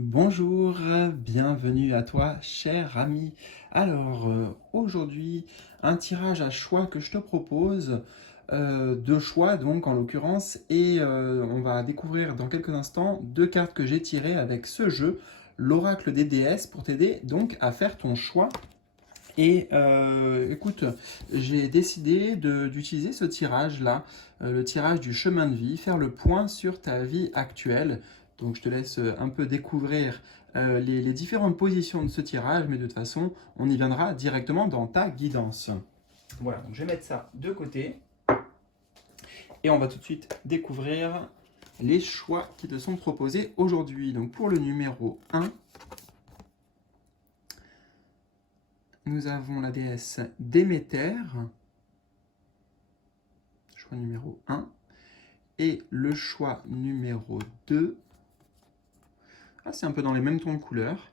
Bonjour, bienvenue à toi, cher ami. Alors, aujourd'hui, un tirage à choix que je te propose, deux choix donc en l'occurrence, et on va découvrir dans quelques instants deux cartes que j'ai tirées avec ce jeu, l'oracle des déesses, pour t'aider donc à faire ton choix. Et écoute, j'ai décidé d'utiliser ce tirage-là, le tirage du chemin de vie, faire le point sur ta vie actuelle. Donc je te laisse un peu découvrir les différentes positions de ce tirage, mais de toute façon, on y viendra directement dans ta guidance. Voilà, donc je vais mettre ça de côté et on va tout de suite découvrir les choix qui te sont proposés aujourd'hui. Donc pour le numéro 1, nous avons la déesse Déméter, choix numéro 1, et le choix numéro 2. Ah, c'est un peu dans les mêmes tons de couleur.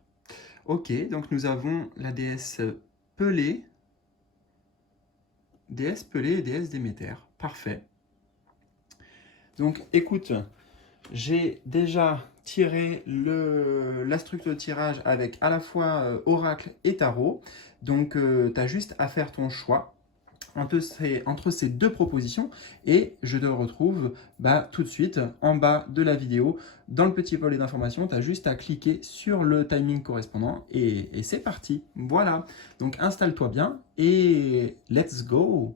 Ok, donc nous avons la déesse Pelée, et déesse Déméter. Parfait. Donc écoute, j'ai déjà tiré la structure de tirage avec à la fois oracle et tarot. Donc tu as juste à faire ton choix entre ces deux propositions et je te retrouve tout de suite en bas de la vidéo. Dans le petit volet d'information, tu as juste à cliquer sur le timing correspondant et c'est parti. Voilà, donc installe-toi bien et let's go.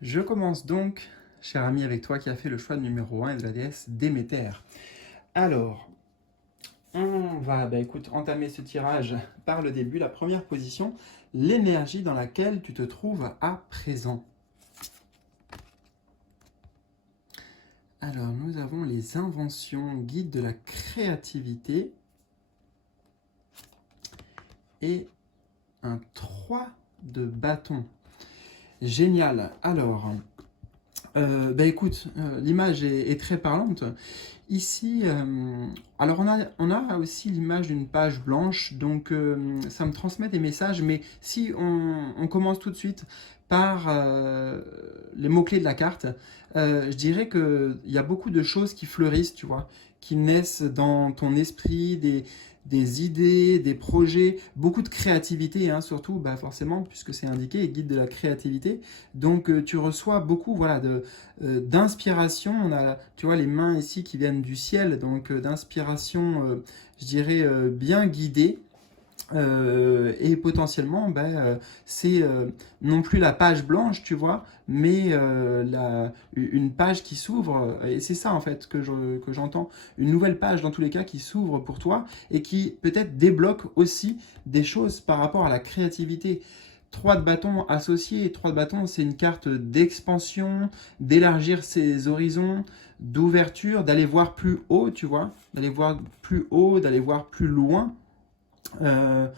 Je commence donc, cher ami, avec toi qui a fait le choix numéro 1 de la déesse Déméter. Alors, on va écoute, entamer ce tirage par le début, la première position, l'énergie dans laquelle tu te trouves à présent. Alors, nous avons les inventions, guide de la créativité et un 3 de bâton. Génial. Alors, écoute, l'image est très parlante. Ici, alors on a aussi l'image d'une page blanche, donc ça me transmet des messages, mais si on commence tout de suite par les mots-clés de la carte, je dirais qu'il y a beaucoup de choses qui fleurissent, tu vois, qui naissent dans ton esprit, des idées, des projets, beaucoup de créativité, hein, surtout, forcément, puisque c'est indiqué, guide de la créativité. Donc tu reçois beaucoup voilà, d'inspiration. On a, tu vois, les mains ici qui viennent du ciel, donc d'inspiration, je dirais, bien guidée. Et potentiellement, c'est non plus la page blanche, tu vois, mais une page qui s'ouvre, et c'est ça en fait que j'entends, une nouvelle page dans tous les cas qui s'ouvre pour toi et qui peut-être débloque aussi des choses par rapport à la créativité. 3 de bâton associé, 3 de bâton, c'est une carte d'expansion, d'élargir ses horizons, d'ouverture, d'aller voir plus haut, tu vois, d'aller voir plus haut, d'aller voir plus loin. Euh,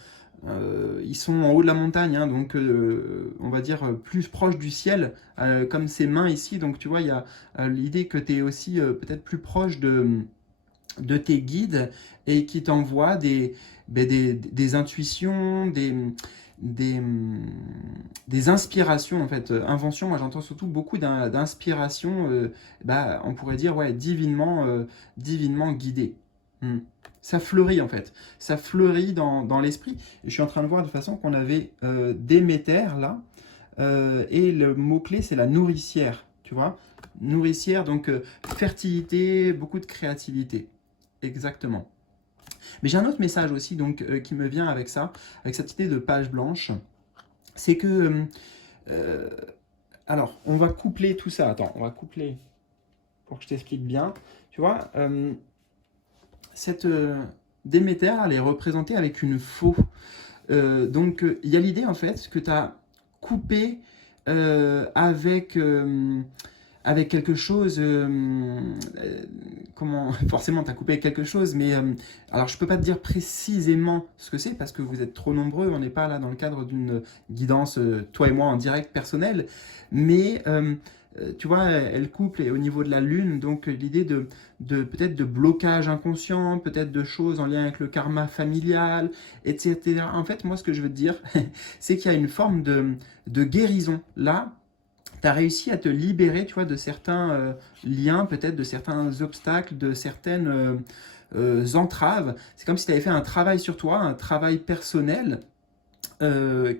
ils sont en haut de la montagne, hein, donc on va dire plus proche du ciel, comme ces mains ici. Donc tu vois, il y a l'idée que tu es aussi peut-être plus proche de tes guides et qui t'envoient des intuitions, des, des inspirations en fait. Invention, moi j'entends surtout beaucoup d'inspiration, on pourrait dire ouais, divinement guidée. Hmm. Ça fleurit en fait, ça fleurit dans l'esprit. Je suis en train de voir de façon qu'on avait Déméter là, et le mot-clé c'est la nourricière, tu vois. Nourricière, donc fertilité, beaucoup de créativité. Exactement. Mais j'ai un autre message aussi donc, qui me vient avec ça, avec cette idée de page blanche. C'est que... euh, alors, on va coupler tout ça. Attends, on va coupler pour que je t'explique bien. Tu vois, cette Déméter, elle est représentée avec une faux. Donc, il y a l'idée en fait que tu as coupé avec quelque chose, comment, forcément tu as coupé avec quelque chose, mais alors je peux pas te dire précisément ce que c'est parce que vous êtes trop nombreux, on n'est pas là dans le cadre d'une guidance, toi et moi en direct personnel, mais tu vois, elle couple et au niveau de la lune, donc l'idée de peut-être de blocage inconscient, peut-être de choses en lien avec le karma familial, etc. En fait, moi ce que je veux te dire, c'est qu'il y a une forme de guérison. Là, tu as réussi à te libérer, tu vois, de certains liens, peut-être de certains obstacles, de certaines entraves. C'est comme si tu avais fait un travail sur toi, un travail personnel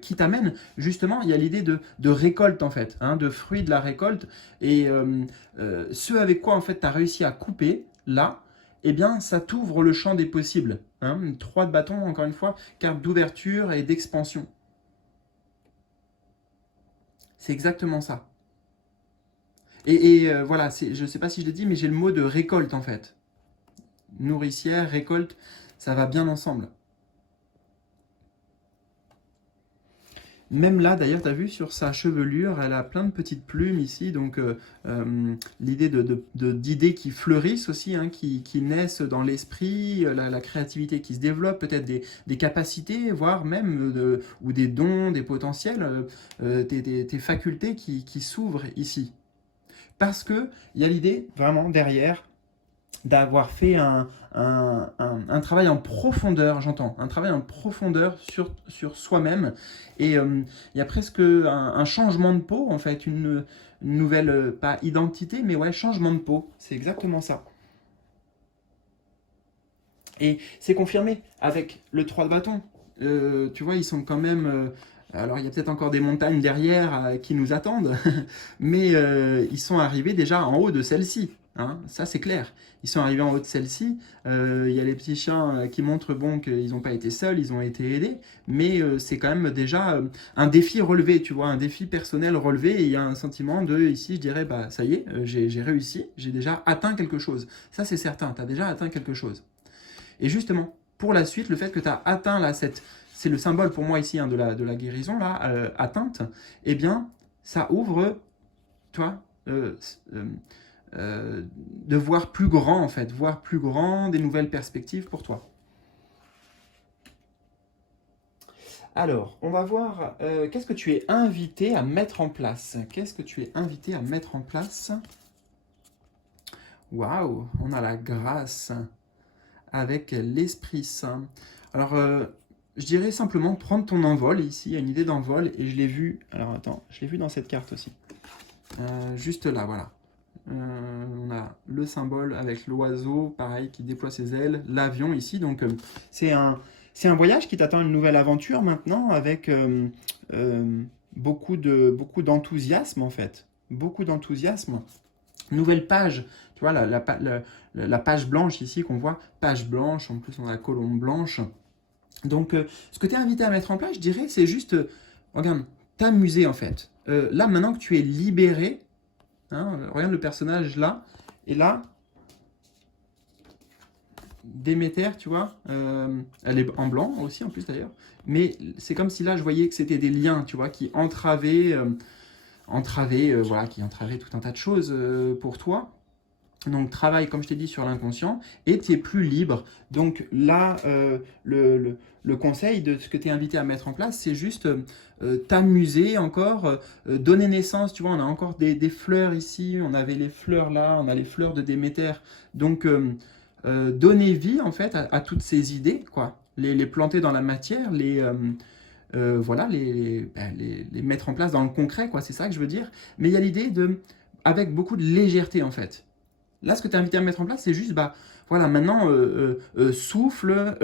qui t'amène, justement, il y a l'idée de récolte en fait, hein, de fruits de la récolte, et ce avec quoi en fait tu as réussi à couper, là, eh bien ça t'ouvre le champ des possibles. Hein. 3 de bâton, encore une fois, carte d'ouverture et d'expansion. C'est exactement ça. Et voilà, je ne sais pas si je l'ai dit, mais j'ai le mot de récolte en fait. Nourricière, récolte, ça va bien ensemble. Même là, d'ailleurs, tu as vu sur sa chevelure, elle a plein de petites plumes ici, donc l'idée d'idées qui fleurissent aussi, hein, qui naissent dans l'esprit, la créativité qui se développe, peut-être des capacités, voire même, ou des dons, des potentiels, tes facultés qui s'ouvrent ici. Parce qu'il y a l'idée, vraiment, derrière, d'avoir fait un travail en profondeur, j'entends, un travail en profondeur sur soi-même. Et il y a presque un changement de peau, en fait, une nouvelle, pas identité, mais ouais, changement de peau. C'est exactement ça. Et c'est confirmé avec le 3 de bâton. Tu vois, ils sont quand même... alors, il y a peut-être encore des montagnes derrière qui nous attendent, mais ils sont arrivés déjà en haut de celle-ci. Hein, ça, c'est clair. Ils sont arrivés en haut de celle-ci. Il y a les petits chiens qui montrent bon, qu'ils n'ont pas été seuls, ils ont été aidés, mais c'est quand même déjà un défi relevé, tu vois, un défi personnel relevé. Et il y a un sentiment de, ici, je dirais, bah, ça y est, j'ai réussi, j'ai déjà atteint quelque chose. Ça, c'est certain, tu as déjà atteint quelque chose. Et justement, pour la suite, le fait que tu as atteint là, c'est le symbole pour moi ici hein, de la guérison, là, atteinte, eh bien, ça ouvre, toi, de voir plus grand en fait, voir plus grand, des nouvelles perspectives pour toi. Alors, on va voir, qu'est-ce que tu es invité à mettre en place? Qu'est-ce que tu es invité à mettre en place? Waouh, on a la grâce avec l'Esprit Saint. Alors, je dirais simplement prendre ton envol. Ici, il y a une idée d'envol et je l'ai vu. Alors, attends, je l'ai vu dans cette carte aussi. Juste là, voilà. On a le symbole avec l'oiseau, pareil, qui déploie ses ailes. L'avion ici, donc c'est un voyage qui t'attend, une nouvelle aventure maintenant avec beaucoup d'enthousiasme en fait. Beaucoup d'enthousiasme. Nouvelle page, tu vois, la page blanche ici qu'on voit, page blanche, en plus on a la colombe blanche. Donc, ce que tu es invité à mettre en place, je dirais, c'est juste, regarde, t'amuser en fait. Là, maintenant que tu es libéré, hein, regarde le personnage là, et là, Déméter, tu vois, elle est en blanc aussi en plus d'ailleurs, mais c'est comme si là je voyais que c'était des liens, tu vois, qui entravaient, voilà, qui entravaient tout un tas de choses pour toi. Donc, travaille, comme je t'ai dit, sur l'inconscient et tu es plus libre. Donc, là, le conseil de ce que tu es invité à mettre en place, c'est juste t'amuser encore, donner naissance. Tu vois, on a encore des fleurs ici, on avait les fleurs là, on a les fleurs de Déméter. Donc, donner vie, en fait, à toutes ces idées, quoi. Les planter dans la matière, voilà, les mettre en place dans le concret, quoi. C'est ça que je veux dire. Mais il y a l'idée avec beaucoup de légèreté, en fait. Là, ce que tu es invité à mettre en place, c'est juste, bah, voilà, maintenant, souffle,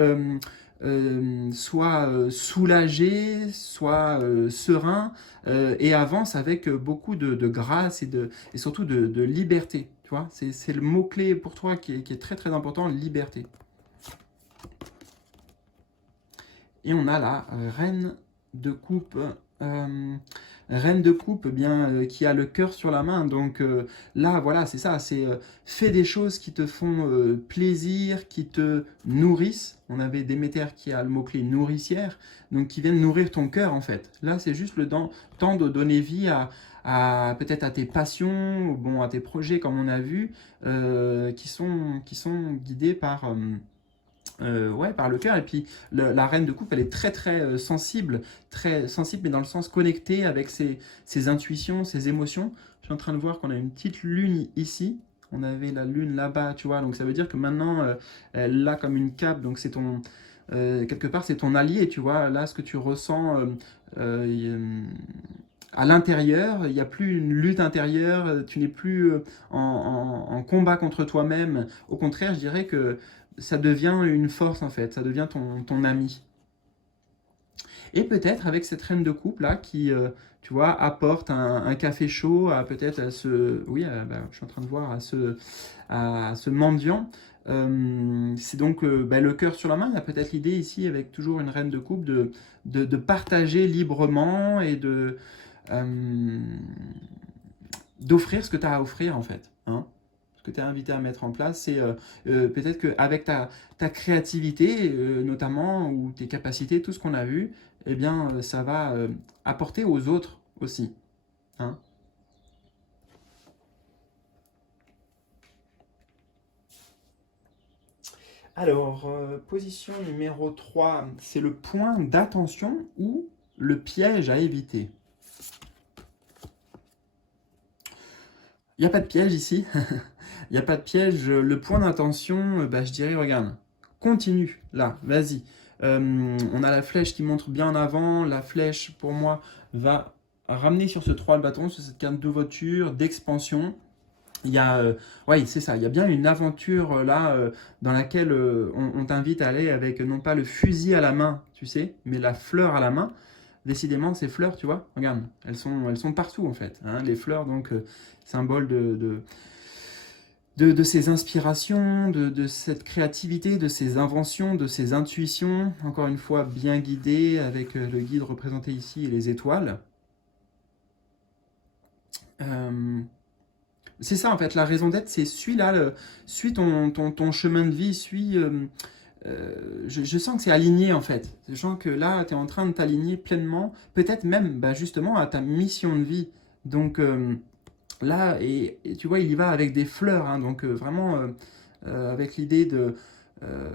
sois soulagé, sois serein, et avance avec beaucoup de grâce et surtout de liberté. Tu vois, c'est le mot-clé pour toi qui est très très important, liberté. Et on a la reine de coupe. Reine de coupe, bien, qui a le cœur sur la main. Donc là, voilà, c'est ça. C'est fais des choses qui te font plaisir, qui te nourrissent. On avait Déméter qui a le mot-clé nourricière, donc qui viennent nourrir ton cœur en fait. Là, c'est juste le temps de donner vie peut-être à tes passions, bon, à tes projets comme on a vu, qui sont guidés ouais, par le cœur. Et puis la reine de coupe, elle est très très sensible, mais dans le sens connecté avec ses intuitions, ses émotions. Je suis en train de voir qu'on a une petite lune ici. On avait la lune là-bas, tu vois. Donc ça veut dire que maintenant, elle l'a comme une cape. Donc c'est quelque part, c'est ton allié, tu vois. Là, ce que tu ressens, à l'intérieur, il n'y a plus une lutte intérieure, tu n'es plus en combat contre toi-même. Au contraire, je dirais que ça devient une force en fait, ça devient ton ami. Et peut-être avec cette reine de coupe là qui, tu vois, apporte un café chaud à peut-être à ce, oui, bah, je suis en train de voir à ce mendiant. C'est donc bah, le cœur sur la main. Il y a peut-être l'idée ici avec toujours une reine de coupe de partager librement et euh, d'offrir ce que tu as à offrir en fait. Hein. Ce que tu es invité à mettre en place, c'est peut-être qu'avec ta créativité notamment, ou tes capacités, tout ce qu'on a vu, eh bien ça va apporter aux autres aussi. Hein. Alors, position numéro 3, c'est le point d'attention ou le piège à éviter. Il n'y a pas de piège ici. Il n'y a pas de piège. Le point d'intention, bah, je dirais, regarde, continue, là, vas-y. On a la flèche qui montre bien en avant. La flèche, pour moi, va ramener sur ce 3 le bâton, sur cette carte de voiture, d'expansion. Il y a, ouais, c'est ça, il y a bien une aventure là dans laquelle on t'invite à aller avec non pas le fusil à la main, tu sais, mais la fleur à la main. Décidément, ces fleurs, tu vois, regarde, elles sont partout en fait. Hein, les fleurs, donc, symbole de ces inspirations, de cette créativité, de ces inventions, de ces intuitions, encore une fois bien guidées avec le guide représenté ici et les étoiles. Euh, c'est ça en fait, la raison d'être, c'est suis là, suis ton chemin de vie, suis. Je sens que c'est aligné en fait. Je sens que là, tu es en train de t'aligner pleinement, peut-être même bah, justement à ta mission de vie. Donc là, et tu vois, il y va avec des fleurs, hein, donc vraiment avec l'idée euh,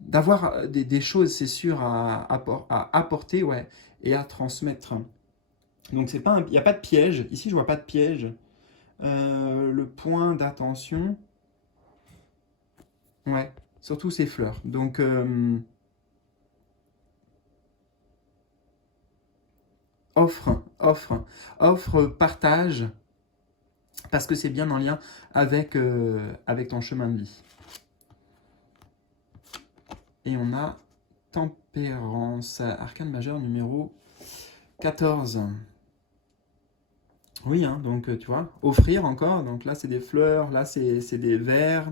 d'avoir des choses, c'est sûr, à apporter ouais, et à transmettre. Donc c'est pas il n'y a pas de piège. Ici, je vois pas de piège. Le point d'attention, ouais, surtout ces fleurs. Donc offre, offre, offre, partage, parce que c'est bien en lien avec ton chemin de vie. Et on a tempérance, arcane majeur numéro 14. Oui, hein, donc tu vois, offrir encore, donc là c'est des fleurs, là c'est des vers.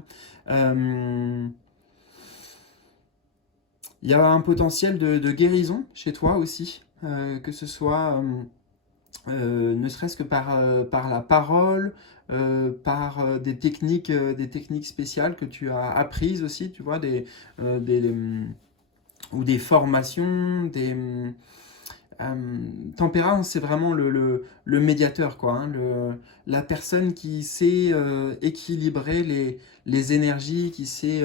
Euh, Il y a un potentiel de guérison chez toi aussi, que ce soit ne serait-ce que par la parole, par des techniques spéciales que tu as apprises aussi, tu vois, ou des formations, tempérance, c'est vraiment le médiateur, quoi, hein, la personne qui sait équilibrer les énergies, qui sait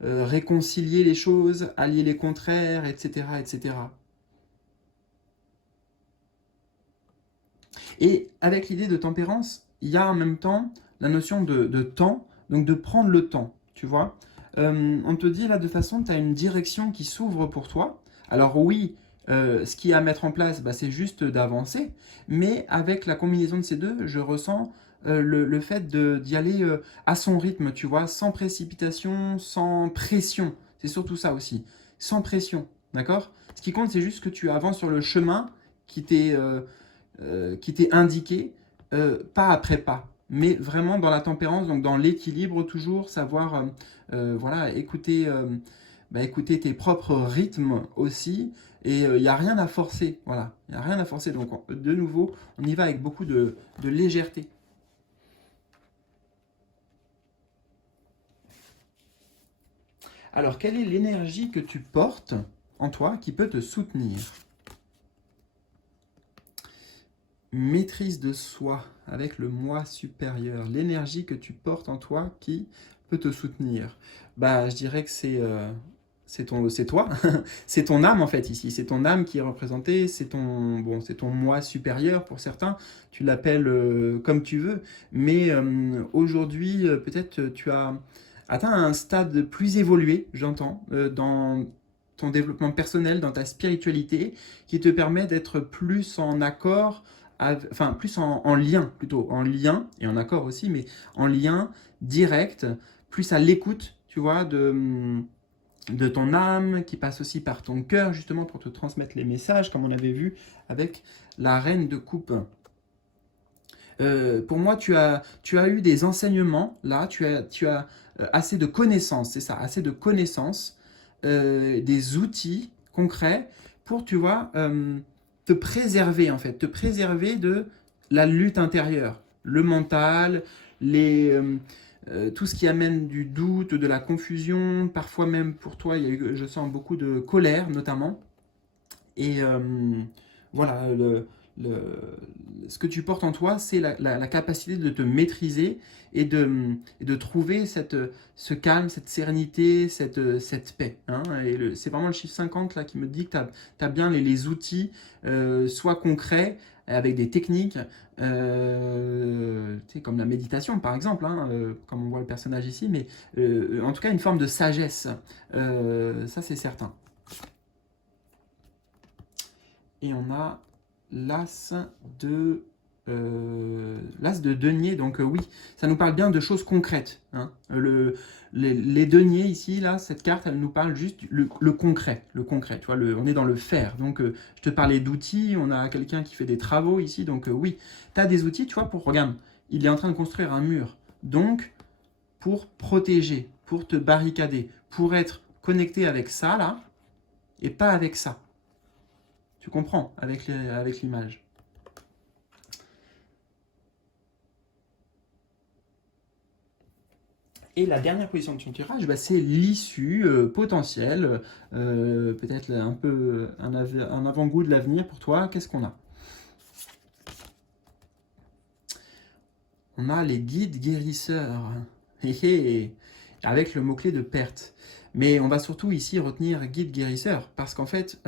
réconcilier les choses, allier les contraires, etc., etc. Et avec l'idée de tempérance, il y a en même temps la notion de temps, donc de prendre le temps, tu vois. On te dit là de façon, tu as une direction qui s'ouvre pour toi. Alors oui, ce qu'il y a à mettre en place, bah, c'est juste d'avancer, mais avec la combinaison de ces deux, je ressens le fait d'y aller à son rythme, tu vois, sans précipitation, sans pression. C'est surtout ça aussi, sans pression, d'accord. Ce qui compte, c'est juste que tu avances sur le chemin qui t'est indiqué, pas après pas, mais vraiment dans la tempérance, donc dans l'équilibre toujours, savoir voilà, écouter tes propres rythmes aussi, et il n'y a rien à forcer, voilà, il n'y a rien à forcer, donc de nouveau, on y va avec beaucoup de légèreté. Alors, quelle est l'énergie que tu portes en toi qui peut te soutenir? Maîtrise de soi avec le moi supérieur, l'énergie que tu portes en toi qui peut te soutenir. Bah, je dirais que c'est toi, c'est ton âme en fait ici, c'est ton âme qui est représentée, c'est ton moi supérieur pour certains, tu l'appelles comme tu veux, mais aujourd'hui peut-être tu as atteint un stade plus évolué, j'entends, dans ton développement personnel, dans ta spiritualité, qui te permet d'être plus en accord, enfin plus en lien plutôt, en lien et en accord aussi, mais en lien direct, plus à l'écoute, tu vois, de ton âme, qui passe aussi par ton cœur, justement pour te transmettre les messages, comme on avait vu avec la reine de coupe. Pour moi, tu as eu des enseignements, là, tu as assez de connaissances, c'est ça, assez de connaissances, des outils concrets pour, tu vois, te préserver, en fait, te préserver de la lutte intérieure, le mental, tout ce qui amène du doute, de la confusion, parfois même pour toi, il y a eu, je sens beaucoup de colère, notamment, et voilà, le- ce que tu portes en toi, c'est la capacité de te maîtriser et de trouver ce calme, cette sérénité, cette paix. Hein. Et c'est vraiment le chiffre 50 là, qui me dit que tu as bien les outils, soit concrets, avec des techniques, tu sais, comme la méditation par exemple, hein, comme on voit le personnage ici, mais en tout cas une forme de sagesse, ça c'est certain. Et on a l'as de denier, donc oui, ça nous parle bien de choses concrètes. Hein. Les deniers ici, là, cette carte, elle nous parle juste le concret, tu vois, on est dans le faire. Donc je te parlais d'outils, on a quelqu'un qui fait des travaux ici, donc oui, tu as des outils, tu vois, regarde, il est en train de construire un mur, donc pour protéger, pour te barricader, pour être connecté avec ça, là, et pas avec ça. Tu comprends avec l'image. Et la dernière position de ton tirage, bah, c'est l'issue potentielle, peut-être un peu un avant-goût de l'avenir pour toi. Qu'est-ce qu'on a? On a les guides guérisseurs, avec le mot-clé de perte. Mais on va surtout ici retenir guide guérisseur, parce qu'en fait,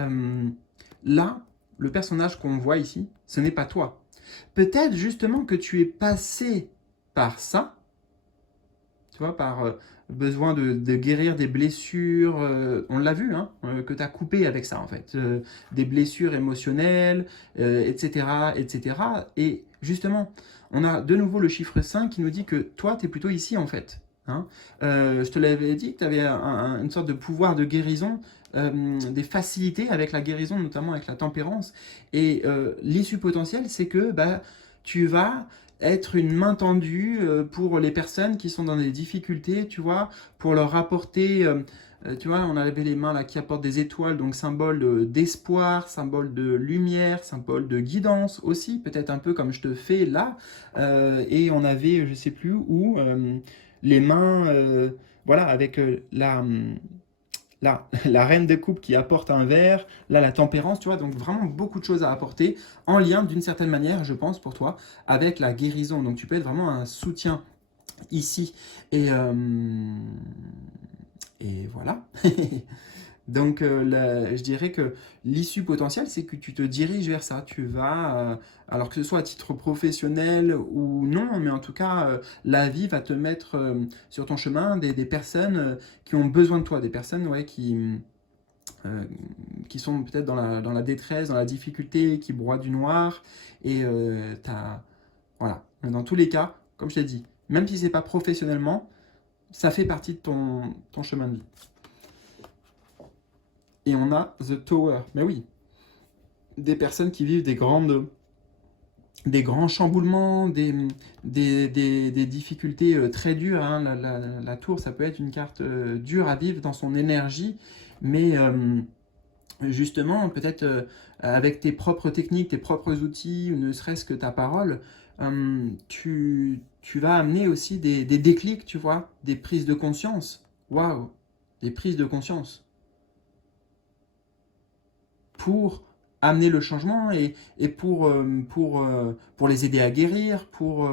là, le personnage qu'on voit ici, ce n'est pas toi. Peut-être justement que tu es passé par ça, tu vois, par besoin de guérir des blessures, on l'a vu, hein, que tu as coupé avec ça en fait, des blessures émotionnelles, etc., etc. Et justement, on a de nouveau le chiffre 5 qui nous dit que toi, tu es plutôt ici en fait. Hein. Je te l'avais dit que tu avais une sorte de pouvoir de guérison, des facilités avec la guérison, notamment avec la tempérance. Et l'issue potentielle, c'est que bah, tu vas être une main tendue pour les personnes qui sont dans des difficultés, tu vois, pour leur apporter, tu vois, on avait les mains là qui apportent des étoiles, donc symbole d'espoir, symbole de lumière, symbole de guidance aussi, peut-être un peu comme je te fais là, et on avait, je sais plus où, les mains, voilà, avec Là, la reine de coupe qui apporte un verre, là la tempérance, tu vois, donc vraiment beaucoup de choses à apporter en lien d'une certaine manière, je pense, pour toi, avec la guérison. Donc tu peux être vraiment un soutien ici. Et voilà. Donc, je dirais que l'issue potentielle, c'est que tu te diriges vers ça. Tu vas, alors que ce soit à titre professionnel ou non, mais en tout cas, la vie va te mettre sur ton chemin des personnes qui ont besoin de toi, des personnes ouais, euh, qui sont peut-être dans la détresse, dans la difficulté, qui broient du noir. Et voilà. Dans tous les cas, comme je t'ai dit, même si c'est pas professionnellement, ça fait partie de ton chemin de vie. Et on a The Tower. Mais oui, des personnes qui vivent des grands chamboulements, des difficultés très dures. Hein. La tour, ça peut être une carte dure à vivre dans son énergie, mais justement, peut-être avec tes propres techniques, tes propres outils, ou ne serait-ce que ta parole, tu vas amener aussi des déclics, tu vois, des prises de conscience. Waouh, des prises de conscience pour amener le changement et pour les aider à guérir, pour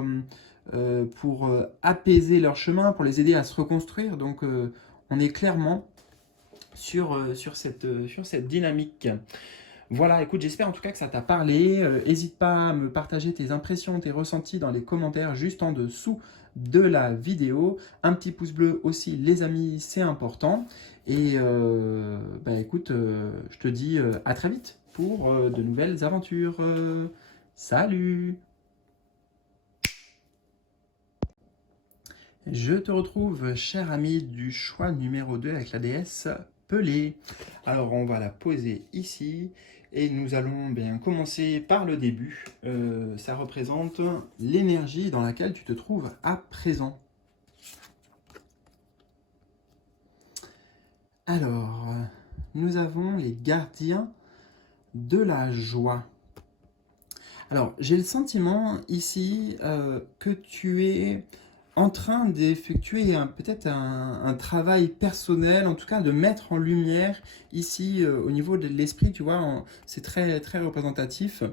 apaiser leur chemin, pour les aider à se reconstruire. Donc on est clairement sur cette dynamique. Voilà, écoute, j'espère en tout cas que ça t'a parlé. N'hésite pas à me partager tes impressions, tes ressentis dans les commentaires juste en dessous de la vidéo. Un petit pouce bleu aussi, les amis, c'est important. Et bah écoute, je te dis à très vite pour de nouvelles aventures. Salut! Je te retrouve, cher ami, du choix numéro 2 avec la déesse Pelée. Alors, on va la poser ici et nous allons bien commencer par le début. Ça représente l'énergie dans laquelle tu te trouves à présent. Alors, nous avons les gardiens de la joie. Alors, j'ai le sentiment ici que tu es en train d'effectuer peut-être un travail personnel, en tout cas de mettre en lumière ici au niveau de l'esprit, tu vois, c'est très, très représentatif.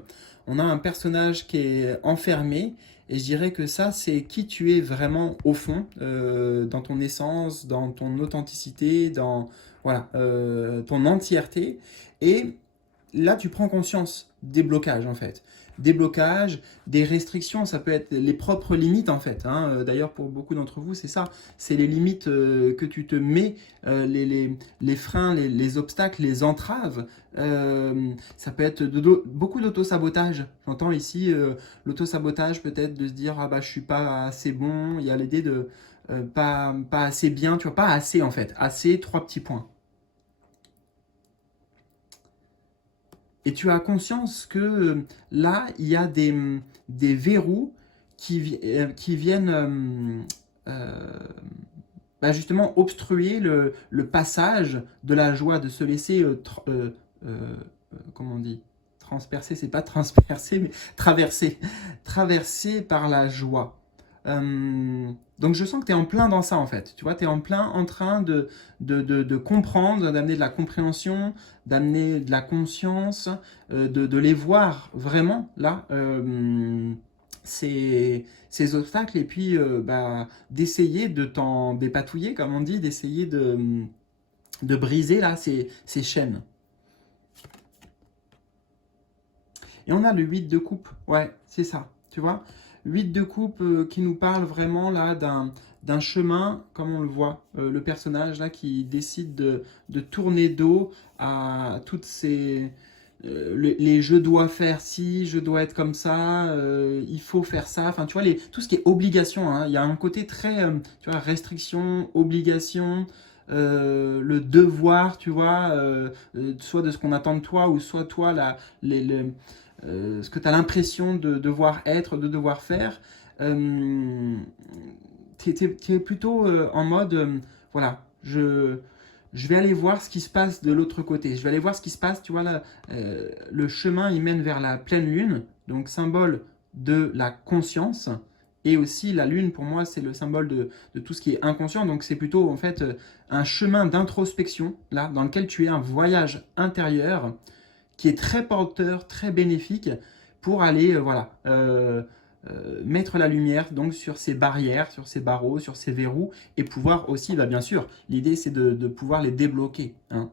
On a un personnage qui est enfermé et je dirais que ça, c'est qui tu es vraiment au fond, dans ton essence, dans ton authenticité, dans voilà, ton entièreté. Et là, tu prends conscience des blocages en fait. Des blocages, des restrictions, ça peut être les propres limites en fait. Hein. D'ailleurs, pour beaucoup d'entre vous, c'est ça. C'est les limites que tu te mets, les freins, les obstacles, les entraves. Ça peut être beaucoup d'auto-sabotage. J'entends ici l'auto-sabotage peut-être de se dire « Ah bah je suis pas assez bon ». Il y a l'idée de pas assez bien, tu vois, pas assez en fait. Assez, 3 petits points. Et tu as conscience que là, il y a des verrous qui viennent bah justement obstruer le passage de la joie, de se laisser, comment on dit, transpercer, c'est pas transpercer, mais traverser par la joie. Donc je sens que tu es en plein dans ça en fait, tu vois, tu es en plein en train de comprendre, d'amener de la compréhension, d'amener de la conscience, de les voir vraiment là, ces obstacles et puis bah, d'essayer de t'en dépatouiller comme on dit, d'essayer de briser là ces chaînes. Et on a le 8 de coupe, ouais c'est ça, tu vois. 8 de coupe qui nous parle vraiment là d'un chemin, comme on le voit, le personnage là qui décide de tourner dos à toutes ces... les je dois faire ci, je dois être comme ça, il faut faire ça, enfin tu vois, tout ce qui est obligation, hein, il y a un côté très, tu vois, restriction, obligation, le devoir, tu vois, soit de ce qu'on attend de toi, ou soit toi, ce que tu as l'impression de devoir être, de devoir faire, tu es plutôt en mode, voilà, je vais aller voir ce qui se passe de l'autre côté. Je vais aller voir ce qui se passe, tu vois, là, le chemin, il mène vers la pleine lune, donc symbole de la conscience. Et aussi, la lune, pour moi, c'est le symbole de tout ce qui est inconscient. Donc, c'est plutôt, en fait, un chemin d'introspection, là, dans lequel tu es un voyage intérieur qui est très porteur, très bénéfique pour aller voilà, mettre la lumière donc, sur ces barrières, sur ces barreaux, sur ces verrous et pouvoir aussi, bah, bien sûr, l'idée c'est de pouvoir les débloquer. Hein.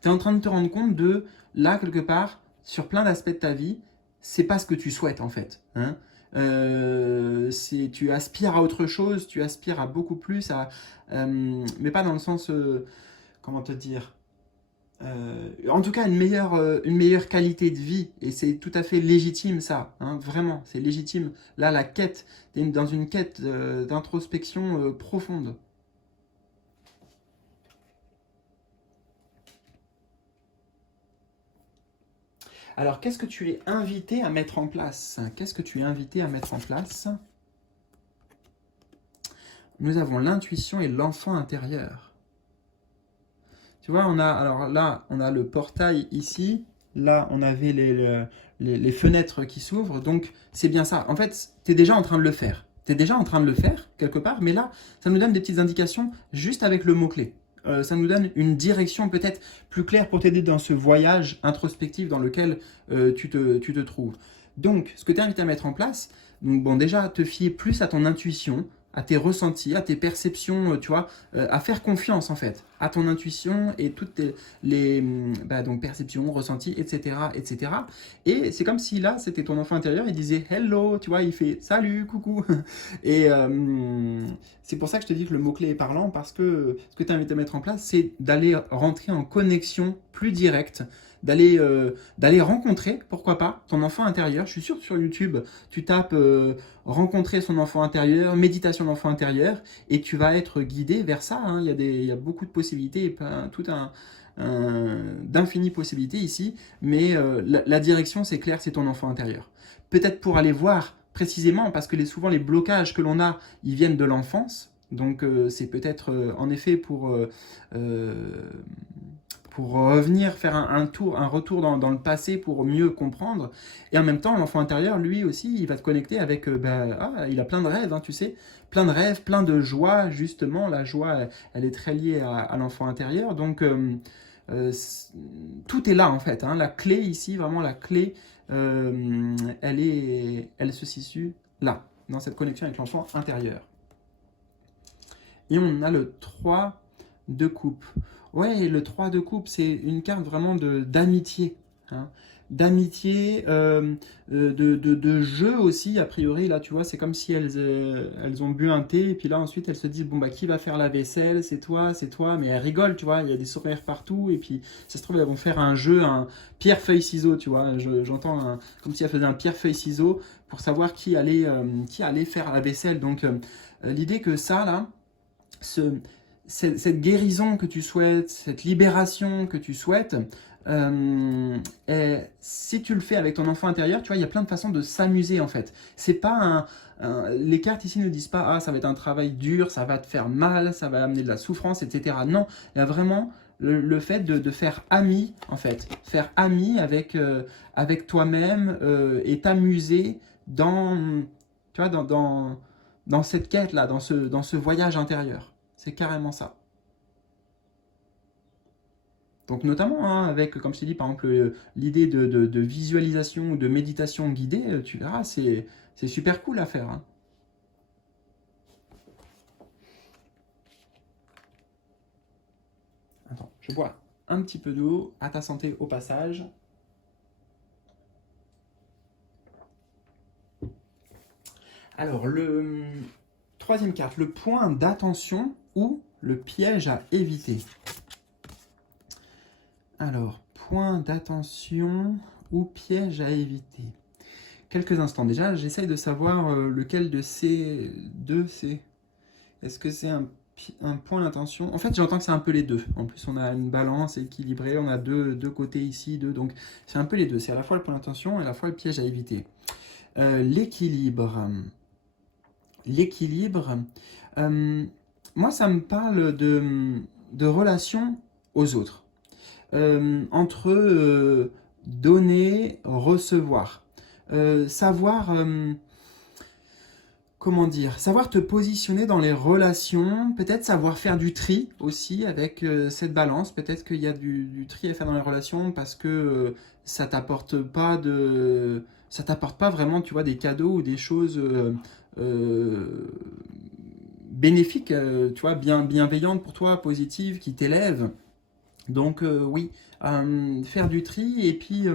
Tu es en train de te rendre compte de, là, quelque part, sur plein d'aspects de ta vie, c'est pas ce que tu souhaites en fait. Hein. Tu aspires à autre chose, tu aspires à beaucoup plus, mais pas dans le sens, comment te dire, en tout cas une meilleure qualité de vie et c'est tout à fait légitime ça, hein, vraiment c'est légitime. Là la quête, tu es dans une quête d'introspection profonde. Alors qu'est-ce que tu es invité à mettre en place? Qu'est-ce que tu es invité à mettre en place? Nous avons l'intuition et l'enfant intérieur. Tu vois, alors là, on a le portail ici. Là, on avait les fenêtres qui s'ouvrent. Donc, c'est bien ça. En fait, tu es déjà en train de le faire. Tu es déjà en train de le faire, quelque part. Mais là, ça nous donne des petites indications juste avec le mot-clé. Ça nous donne une direction peut-être plus claire pour t'aider dans ce voyage introspectif dans lequel tu te trouves. Donc, ce que tu es invité à mettre en place, donc, bon, déjà, te fier plus à ton intuition. à tes ressentis, à tes perceptions, tu vois, à faire confiance en fait, à ton intuition et toutes donc perceptions, ressentis, etc., etc. Et c'est comme si là, c'était ton enfant intérieur, il disait hello, tu vois, il fait salut, coucou. Et c'est pour ça que je te dis que le mot-clé est parlant, parce que ce que tu invites à mettre en place, c'est d'aller rentrer en connexion plus directe, d'aller rencontrer, pourquoi pas, ton enfant intérieur. Je suis sûr que sur YouTube, tu tapes rencontrer son enfant intérieur, méditation d'enfant intérieur, et tu vas être guidé vers ça. Hein. Il y a beaucoup de possibilités, et d'infinies possibilités ici, mais la direction, c'est clair, c'est ton enfant intérieur. Peut-être pour aller voir précisément, parce que souvent les blocages que l'on a, ils viennent de l'enfance, donc c'est peut-être en effet pour revenir faire un retour dans le passé pour mieux comprendre. Et en même temps, l'enfant intérieur, lui aussi, il va te connecter avec, il a plein de rêves, hein, tu sais, plein de rêves, plein de joie, justement. La joie, elle est très liée à l'enfant intérieur. Donc, euh, tout est là, en fait. Hein. La clé ici, vraiment la clé, elle se situe là, dans cette connexion avec l'enfant intérieur. Et on a le 3 de coupe. Ouais, le 3 de coupe, c'est une carte vraiment d'amitié. Hein. D'amitié, de jeu aussi, a priori. Là, tu vois, c'est comme si elles ont bu un thé, et puis là, ensuite, elles se disent, bon, bah, qui va faire la vaisselle? C'est toi. Mais elles rigolent, tu vois, il y a des sourires partout, et puis, ça se trouve, elles vont faire un jeu, un pierre-feuille-ciseau, tu vois. J'entends comme si elles faisaient un pierre-feuille-ciseau pour savoir qui allait faire la vaisselle. Donc, l'idée que ça, là, ce, cette guérison que tu souhaites, cette libération que tu souhaites, si tu le fais avec ton enfant intérieur, tu vois, il y a plein de façons de s'amuser en fait. C'est pas les cartes ici ne disent pas ça va être un travail dur, ça va te faire mal, ça va amener de la souffrance, etc. Non, il y a vraiment le fait de faire ami en fait, faire ami avec toi-même et t'amuser tu vois, dans cette quête là, dans ce voyage intérieur. C'est carrément ça. Donc notamment hein, avec, comme je t'ai dit, par exemple, l'idée de visualisation ou de méditation guidée, tu verras, c'est super cool à faire. Hein. Attends, je bois un petit peu d'eau, à ta santé au passage. Alors, troisième carte, le point d'attention ou le piège à éviter. Alors, point d'attention ou piège à éviter. Quelques instants. Déjà, j'essaye de savoir lequel de ces deux c'est. Est-ce que c'est un point d'attention? En fait, j'entends que c'est un peu les deux. En plus, on a une balance équilibrée, on a deux côtés ici, donc c'est un peu les deux. C'est à la fois le point d'attention et à la fois le piège à éviter. L'équilibre. L'équilibre. Moi, ça me parle de relation aux autres. Entre donner, recevoir. Savoir, comment dire, savoir te positionner dans les relations, peut-être savoir faire du tri aussi avec cette balance. Peut-être qu'il y a du tri à faire dans les relations parce que ça t'apporte pas vraiment, tu vois, des cadeaux ou des choses euh, bénéfiques, tu vois, bienveillantes pour toi, positives, qui t'élèvent. Donc oui, faire du tri et puis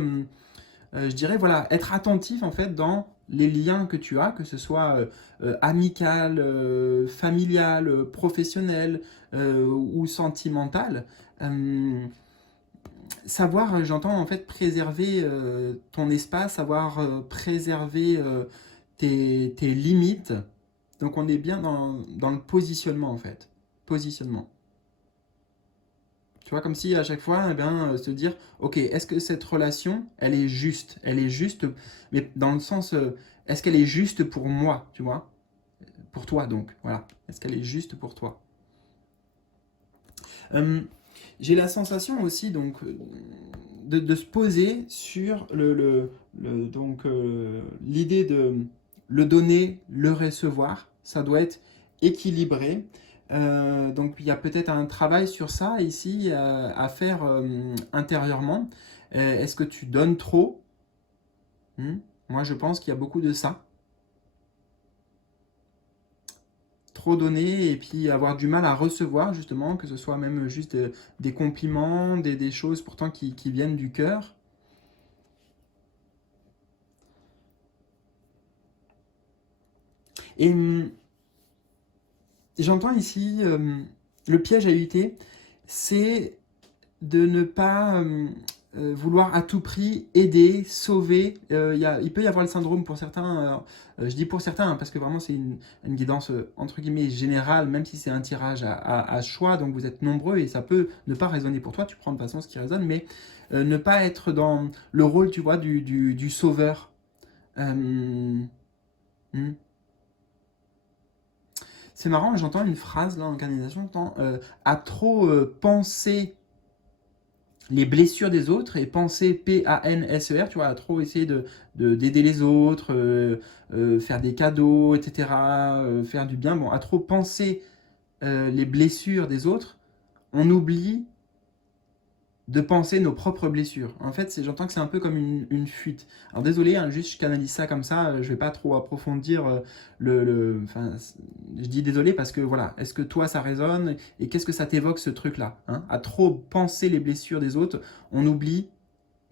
je dirais voilà, être attentif en fait dans les liens que tu as, que ce soit amical, familial, professionnel ou sentimental. Euh, Savoir, j'entends en fait préserver ton espace, savoir préserver tes limites. Donc on est bien dans le positionnement en fait. Positionnement. Tu vois, comme si à chaque fois, eh bien, se dire, ok, est-ce que cette relation, elle est juste? Elle est juste, mais dans le sens, est-ce qu'elle est juste pour moi, tu vois? Pour toi, donc, voilà. Est-ce qu'elle est juste pour toi? Euh, j'ai la sensation aussi, donc, de se poser sur donc, l'idée de le donner, le recevoir. Ça doit être équilibré. Donc il y a peut-être un travail sur ça ici à faire intérieurement. Est-ce que tu donnes trop? Moi je pense qu'il y a beaucoup de ça. trop donner et puis avoir du mal à recevoir, justement, que ce soit même juste des compliments, des choses pourtant qui viennent du cœur. Et j'entends ici, le piège à éviter, c'est de ne pas vouloir à tout prix aider, sauver. Il peut y avoir le syndrome pour certains, je dis pour certains, hein, parce que vraiment c'est une guidance entre guillemets générale, même si c'est un tirage à choix, donc vous êtes nombreux et ça peut ne pas résonner pour toi, tu prends de toute façon ce qui résonne, mais ne pas être dans le rôle, tu vois, du sauveur. Euh, hmm. C'est marrant, j'entends une phrase là en canalisation, j'entends à trop penser les blessures des autres et penser P-A-N-S-E-R, tu vois, à trop essayer d'aider les autres, faire des cadeaux, etc., faire du bien, bon, à trop penser les blessures des autres, on oublie de penser nos propres blessures. En fait, j'entends que c'est un peu comme une fuite. Alors désolé, hein, juste je canalise ça comme ça, je vais pas trop approfondir enfin, je dis désolé parce que voilà, est-ce que toi ça résonne et qu'est-ce que ça t'évoque ce truc-là, hein? À trop penser les blessures des autres, on oublie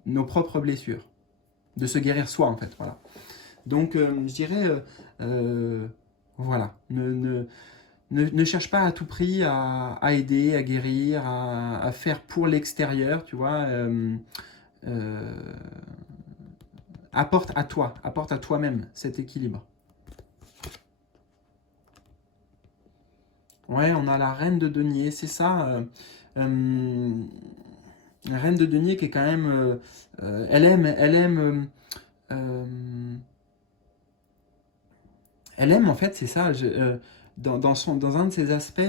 nos propres blessures, de se guérir soi en fait, voilà. Donc je dirais, voilà, ne cherche pas à tout prix à aider, à guérir, à faire pour l'extérieur, tu vois. Euh, apporte à toi-même cet équilibre. Ouais, on a la reine de denier, c'est ça. Euh, la reine de denier qui est quand même, euh, elle aime en fait, c'est ça. Dans un de ses aspects,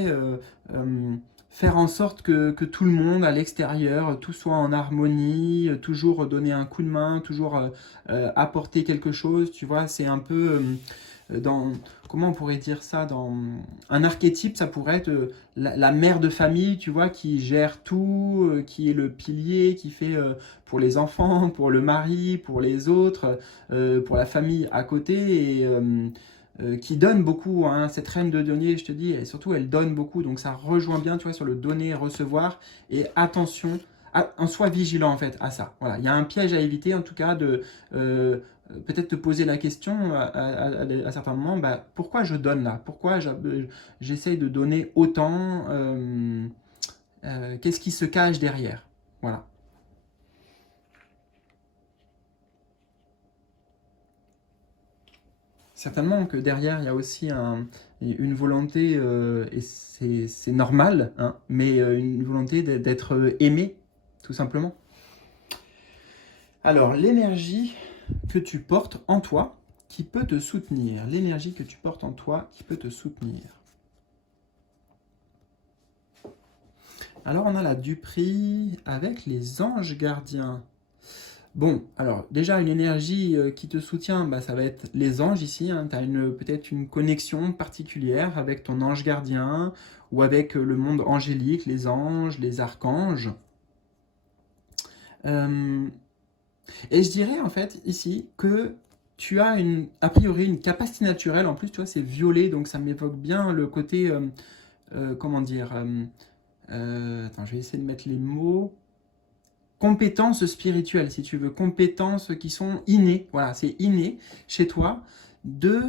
faire en sorte que tout le monde à l'extérieur, tout soit en harmonie, toujours donner un coup de main, toujours apporter quelque chose, tu vois, c'est un peu dans, comment on pourrait dire ça, dans un archétype, ça pourrait être la mère de famille, tu vois, qui gère tout, qui est le pilier, qui fait pour les enfants, pour le mari, pour les autres, pour la famille à côté, et qui donne beaucoup, hein, cette reine de denier, je te dis, et surtout elle donne beaucoup, donc ça rejoint bien, tu vois, sur le donner et recevoir, et attention, en soit vigilant en fait à ça. Voilà, il y a un piège à éviter en tout cas de peut-être te poser la question à certains moments, bah, pourquoi je donne là? Pourquoi j'essaye de donner autant? Qu'est-ce qui se cache derrière? Voilà. Certainement que derrière, il y a aussi une volonté, et c'est normal, hein, mais une volonté d'être aimé, tout simplement. Alors, l'énergie que tu portes en toi qui peut te soutenir. L'énergie que tu portes en toi qui peut te soutenir. Alors, on a la Dupri avec les anges gardiens. Bon, alors déjà une énergie qui te soutient, bah, ça va être les anges ici, hein. Tu as peut-être une connexion particulière avec ton ange gardien ou avec le monde angélique, les anges, les archanges. Euh, et je dirais en fait ici que tu as a priori une capacité naturelle, en plus tu vois c'est violet, donc ça m'évoque bien le côté, comment dire, attends je vais essayer de mettre les mots, compétences spirituelles, si tu veux, compétences qui sont innées, voilà, c'est inné chez toi, de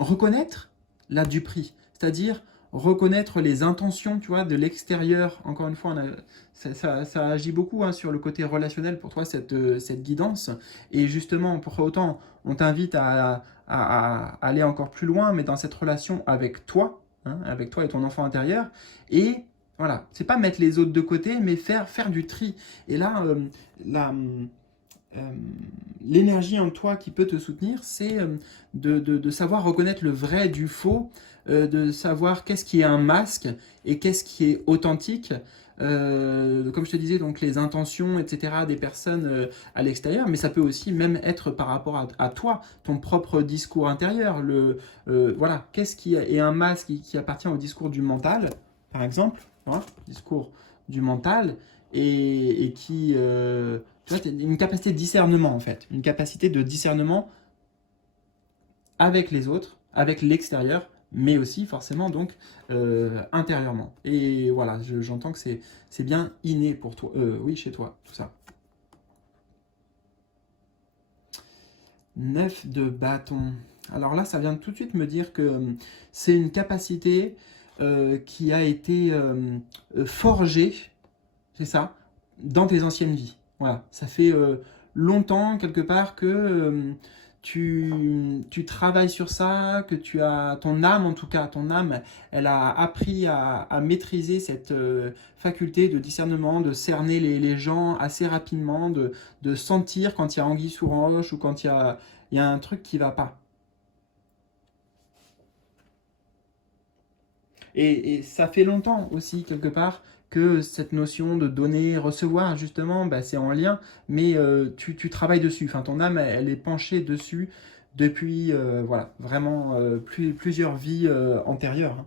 reconnaître la duperie, c'est-à-dire reconnaître les intentions, tu vois, de l'extérieur. Encore une fois, ça agit beaucoup, hein, sur le côté relationnel pour toi, cette guidance. Et justement, pour autant, on t'invite à aller encore plus loin, mais dans cette relation avec toi, hein, avec toi et ton enfant intérieur, et voilà, c'est pas mettre les autres de côté, mais faire du tri. Et là, la, euh, l'énergie en toi qui peut te soutenir, c'est de savoir reconnaître le vrai du faux, de savoir qu'est-ce qui est un masque et qu'est-ce qui est authentique. Comme je te disais, donc les intentions, etc., des personnes à l'extérieur, mais ça peut aussi même être par rapport à toi, ton propre discours intérieur. Voilà, qu'est-ce qui est un masque qui appartient au discours du mental, par exemple, hein, discours du mental, et qui, tu vois, une capacité de discernement en fait, une capacité de discernement avec les autres, avec l'extérieur, mais aussi forcément donc intérieurement. Et voilà, j'entends que c'est bien inné pour toi, oui, chez toi, tout ça. 9 de bâton. Alors là, ça vient tout de suite me dire que c'est une capacité qui a été forgée, c'est ça, dans tes anciennes vies. Voilà, ça fait longtemps quelque part que tu travailles sur ça, que tu as ton âme en tout cas, ton âme, elle a appris à maîtriser cette faculté de discernement, de cerner les gens assez rapidement, de sentir quand il y a anguille sous roche ou quand il y a un truc qui va pas. Et ça fait longtemps aussi, quelque part, que cette notion de donner, recevoir, justement, bah, c'est en lien, mais tu travailles dessus. Enfin, ton âme, elle est penchée dessus depuis, voilà, vraiment plusieurs vies antérieures, hein.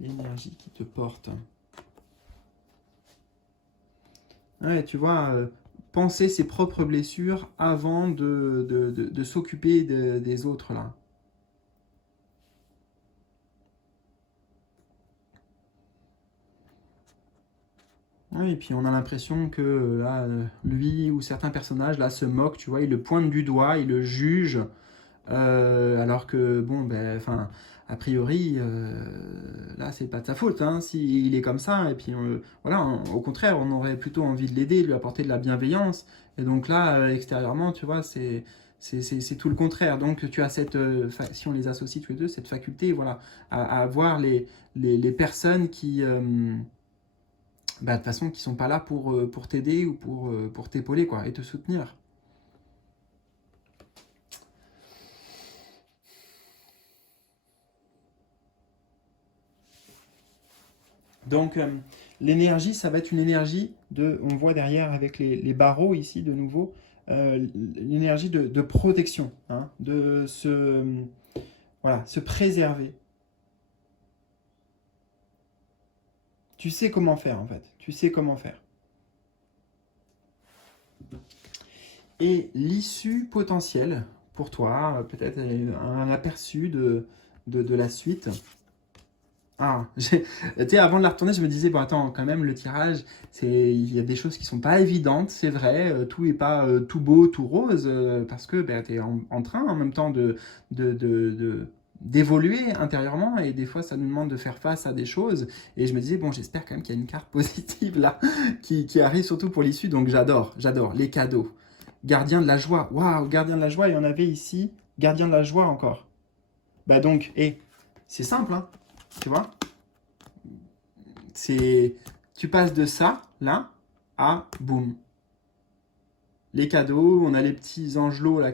L'énergie qui te porte. Ouais, tu vois, penser ses propres blessures avant de s'occuper des autres, là. Oui, et puis on a l'impression que là, lui ou certains personnages là se moquent, tu vois, ils le pointent du doigt, ils le jugent, alors que bon, ben, enfin, a priori, là, c'est pas de sa faute, hein, s'il est comme ça, et puis voilà, au contraire, on aurait plutôt envie de l'aider, de lui apporter de la bienveillance, et donc là, extérieurement, tu vois, c'est tout le contraire. Donc tu as cette, si on les associe tous les deux, cette faculté, voilà, à voir les personnes qui bah, de toute façon, qui sont pas là pour t'aider ou pour t'épauler, quoi, et te soutenir. Donc, l'énergie, ça va être une énergie on voit derrière avec les barreaux ici, de nouveau, l'énergie de protection, hein, de voilà, se préserver. Tu sais comment faire, en fait. Tu sais comment faire. Et l'issue potentielle, pour toi, peut-être un aperçu de la suite. Ah, tu sais, avant de la retourner, je me disais, bon, attends, quand même, le tirage, il y a des choses qui sont pas évidentes, c'est vrai, tout est pas tout beau, tout rose, parce que ben, tu es en train en même temps d'évoluer intérieurement, et des fois, ça nous demande de faire face à des choses, et je me disais, bon, j'espère quand même qu'il y a une carte positive là, qui arrive surtout pour l'issue, donc j'adore, les cadeaux. Gardien de la joie, waouh, gardien de la joie, il y en avait ici, gardien de la joie encore. Bah donc, c'est simple, hein, tu vois? C'est, tu passes de ça, là, à boum. Les cadeaux, on a les petits angelots là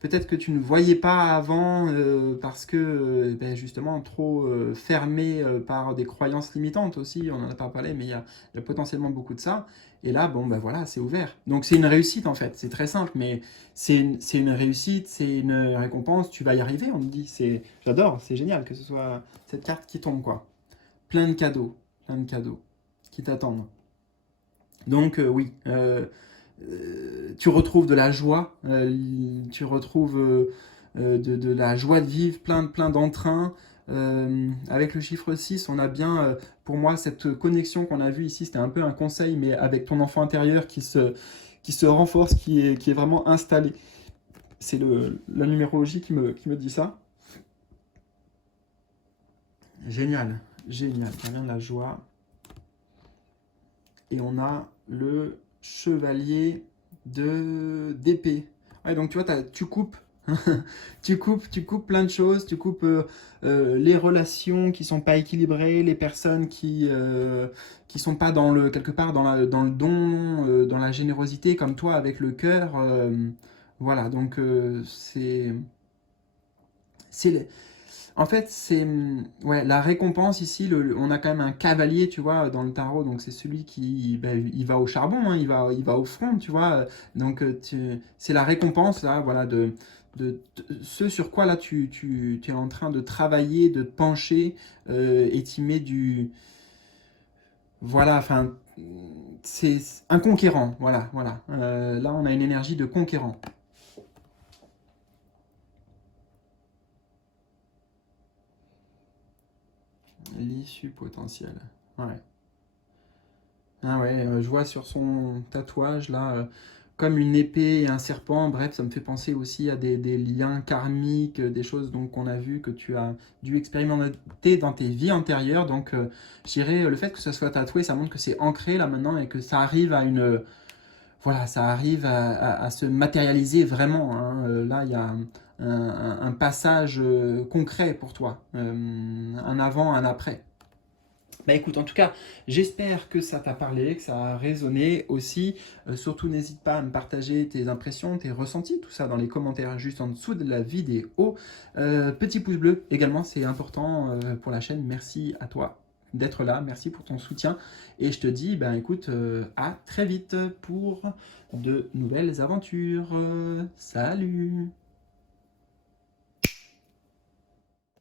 peut-être que tu ne voyais pas avant parce que ben, justement trop fermé par des croyances limitantes aussi, on n'en a pas parlé, mais il y a potentiellement beaucoup de ça. Et là, bon, ben voilà, c'est ouvert. Donc c'est une réussite en fait, c'est très simple, mais c'est une réussite, c'est une récompense, tu vas y arriver, on me dit. J'adore, c'est génial que ce soit cette carte qui tombe, quoi. Plein de cadeaux qui t'attendent. Donc oui, tu retrouves de la joie, tu retrouves de la joie de vivre, plein d'entrain. Avec le chiffre 6, on a bien, pour moi, cette connexion qu'on a vue ici, c'était un peu un conseil, mais avec ton enfant intérieur qui se renforce, qui est vraiment installé. C'est la numérologie qui me dit ça. Génial, génial, ça vient de la joie. Et on a le chevalier d'épée. Ouais, donc tu vois, tu coupes. Tu coupes plein de choses, tu coupes les relations qui sont pas équilibrées, les personnes qui sont pas quelque part dans le don, dans la générosité comme toi avec le cœur. Voilà, donc c'est en fait, c'est ouais, la récompense ici, on a quand même un cavalier, tu vois, dans le tarot, donc c'est celui qui ben, il va au charbon, hein, il va au front, tu vois. Donc c'est la récompense là, voilà, de ce sur quoi là tu es en train de travailler, de te pencher, et tu mets du voilà, enfin c'est un conquérant, voilà. Là, on a une énergie de conquérant. l'issue potentielle. Ouais. Ah ouais, je vois sur son tatouage là, comme une épée et un serpent. Bref, ça me fait penser aussi à des liens karmiques, des choses donc qu'on a vu que tu as dû expérimenter dans tes vies antérieures. Donc, je dirais le fait que ça soit tatoué, ça montre que c'est ancré là maintenant et que ça arrive à une, voilà, ça arrive à se matérialiser vraiment, hein. Là, il y a un passage concret pour toi, un avant, un après. Bah écoute, en tout cas, j'espère que ça t'a parlé, que ça a résonné aussi. Surtout, n'hésite pas à me partager tes impressions, tes ressentis, tout ça dans les commentaires juste en dessous de la vidéo. Petit pouce bleu également, c'est important pour la chaîne. Merci à toi d'être là, merci pour ton soutien. Et je te dis, ben écoute, à très vite pour de nouvelles aventures. Salut!